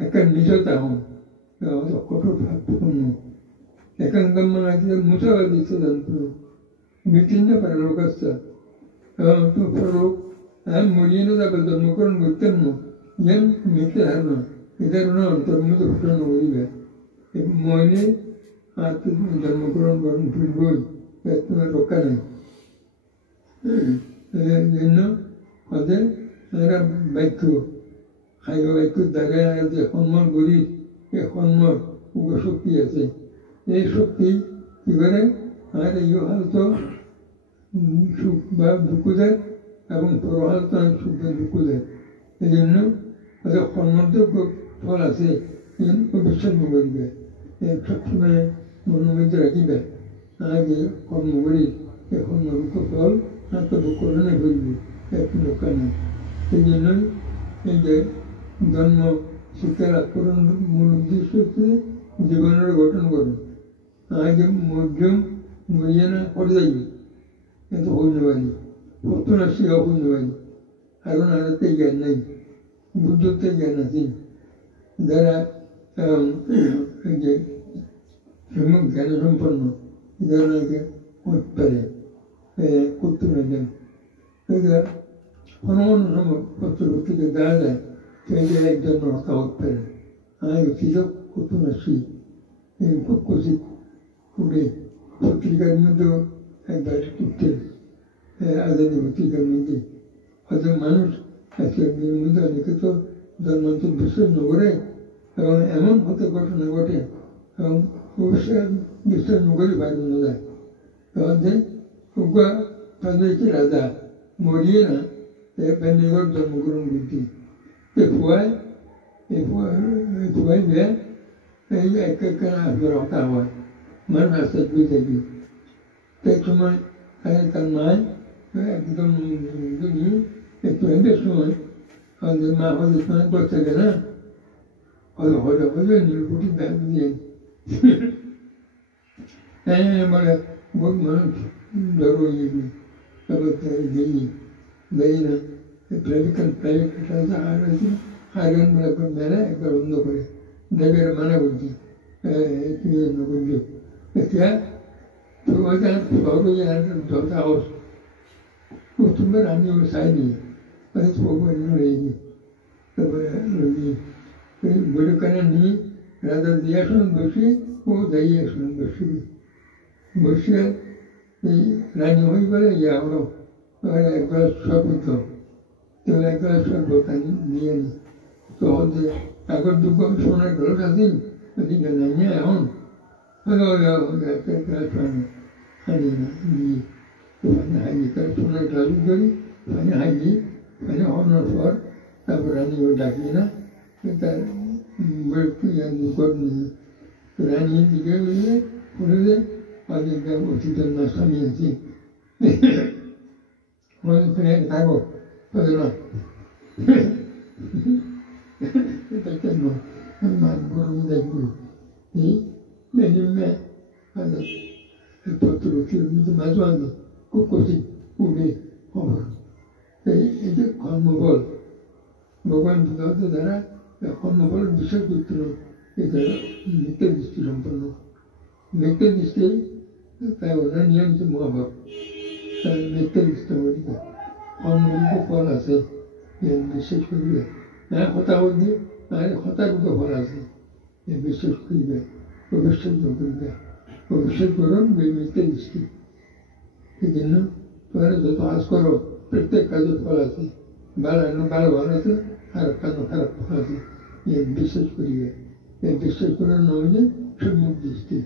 약간 미쳤다고. 그래서 그것도 바쁘고. 약간 것만 하지만 무서워도 있어도 미친다 바로 갔어. 또 바로 무리는 잡아도 뭐 그런 것 때문에 연 밑에 하나 이대로는 또 무슨 그런 거이래. 뭐니 아또 뭐 그런 거는 불고 배트는 로까네. 얘는 어제 내가 마이크 하여 마이크 다가야지 혼물 우리 혼물 우거 쇼피에서 이 쇼피 이거를 아래 요하도 슈바 누구들 এবং পরহালতান সুবিধা করে এই জন্য কর্মন্ত ফল আছে বিশ্বাস করবে সবসময় মনের মধ্যে রাখিবে আগে কর্ম করি এই কর্মরূপ ফল আত্মভূকরণে করবে এক লোকানে সেই জন্যই এই যে জন্ম শিক্ষার আত্মকরণ মূল উদ্দেশ্য হচ্ছে জীবনের গঠন করে আগে মধ্যম মরিয়ে না করে যাইবে কিন্তু হইতে পারি অতটা শিখা হইতে পারি এখন আলাদা জ্ঞান নেই বুদ্ধতে জ্ঞান আছে যারা যে সম্যক জ্ঞান সম্পন্ন যারা হতে পারে করতে পারেন কোনো সময় পত্রপত্রিকা দেওয়া যায় সেই যে একজন হতা হতে পারে আমি কৃষক করতে আসি খুব কচিত করে পত্রিকার মধ্যেও একবার করতে আজাদি পত্রিকার মধ্যে হয়তো মানুষ আজকে মধ্যে অনেকে তো ধর্মান্ত বিশ্বাস নগরে এবং এমন হতে ঘটনা ঘটে এবং অবশ্যই বিশ্বাস নগরে বাইরে না যায় তাহলে তাদের রাজা মরিয়ে না বেনিগর জন্মগ্রহণ করতে ফুয়াই বেয়ে এই এক আসবার হতা হয় মানুষ আস্তে দুই থেকে এক সময় তার মায় একদম একটু এদের সময় আমাদের মা হয়তো সময় করতে গেলে না হয়তো নীলকুটি ব্যাগ দিয়ে বলে বহুত মানুষ জড়ো হয়ে গেল তারপর দেই না প্রাইভেট হারগান মেলা একবার বন্ধ করে দেবের মানা বলছি করল এতিয়া ওইখানে সবাই যত আওয়াজ প্রথমবার আমি ওর চাইনি সবাই রয়েছি তারপরে বইখানে নিয়ে রাজা দিয়ে আসুন বসে ও যাই আসুন বসে এই রানী হয়ে বলে ইয়া হলো এক গ্লাস শরবত তো এক গ্লাস শরবত আমি নিয়ে নি তো আগের দুঃখ সোনার গ্লাস আছে ওদিকে নিয়ে এখন একটা গ্লাস হানি না নিয়ে হানি তার সোনার গ্লাস করি হানি হওয়ার পর তারপর রানী ও ডাকি না তার নিকট নিয়ে তো রানী দিকে বলে অনেকটা অতীতের নাস্তা নিয়েছি থাকো না এটা কেন গরম দেখবো এই পত্রপত্রিকার মধ্যে মাঝে মাঝে খুব কঠিন উঠে খবর এই যে কর্মবল ভগবান বুদ্ধ দ্বারা কর্মবল বিশ্বাস করছিল এটা নিত্য দৃষ্টি সম্পন্ন নিত্য দৃষ্টি তাই ওনার নিয়ম হচ্ছে মহাভাব তার নিত্য দৃষ্টি করিবে কর্মরূপ ফল আছে বিশ্বাস করিবে না হতা হইলে তাহলে হতারূপ ফল আছে বিশ্বাস করিবে অবিশ্বাস করিবে অবিশ্বাস করুন নিত্য দৃষ্টি এই জন্য তোমরা যত আজ করো প্রত্যেক কাজের ফল আছে ভালো ফল আছে আর খারাপ ফল আছে বিশ্বাস করিবে বিশ্বাস করার নাম হচ্ছে সম্যক দৃষ্টি।